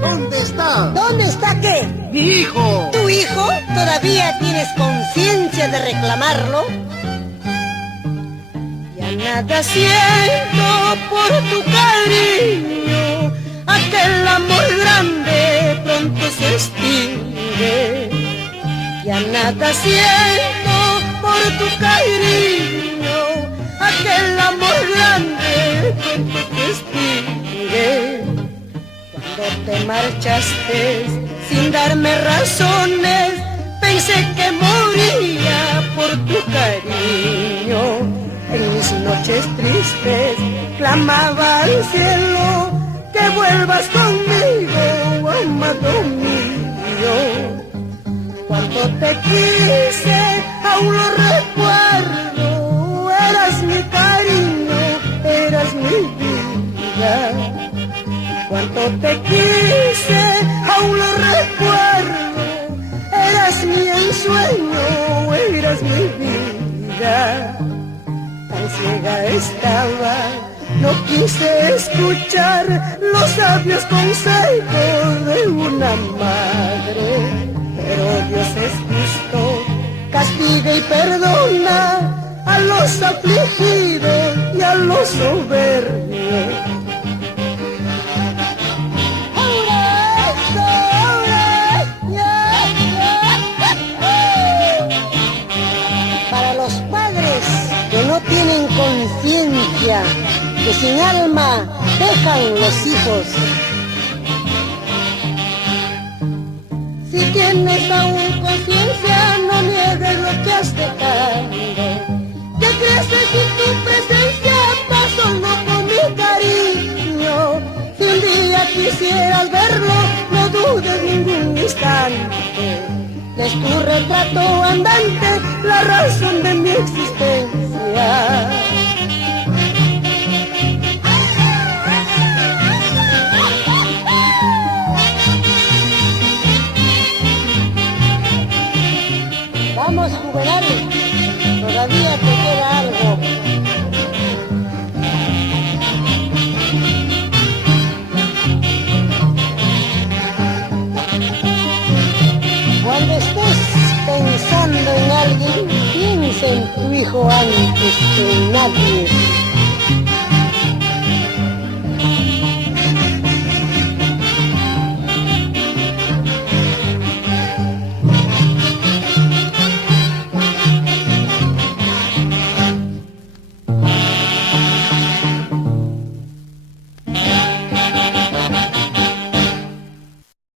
¿Dónde está? ¿Dónde está qué? ¡Mi hijo! ¿Tu hijo? ¿Todavía tienes conciencia de reclamarlo? Ya nada siento por tu cariño, aquel amor grande pronto se extingue. Ya nada siento por tu cariño, aquel amor grande pronto se extingue. Cuando te marchaste sin darme razones, pensé que moría por tu cariño. En mis noches tristes clamaba al cielo que vuelvas conmigo, amado mío. Cuando te quise, aún lo recuerdo, eras mi cariño, eras mi vida. Cuando te quise, aún lo recuerdo, eras mi ensueño, eras mi vida. Tan ciega estaba, no quise escuchar los sabios consejos de una madre. Pero Dios es justo, castiga y perdona a los afligidos y a los soberbios. Para los padres que no tienen conciencia, que sin alma dejan los hijos. Si tienes aún conciencia, no niegues lo que has dejado. Que creces sin tu presencia, paso no con mi cariño. Si un día quisieras verlo, no dudes ningún instante. Es tu retrato andante, la razón de mi existencia. Vamos, Juvenal, todavía te queda algo. Cuando estés pensando en alguien, piensa en tu hijo antes que en nadie.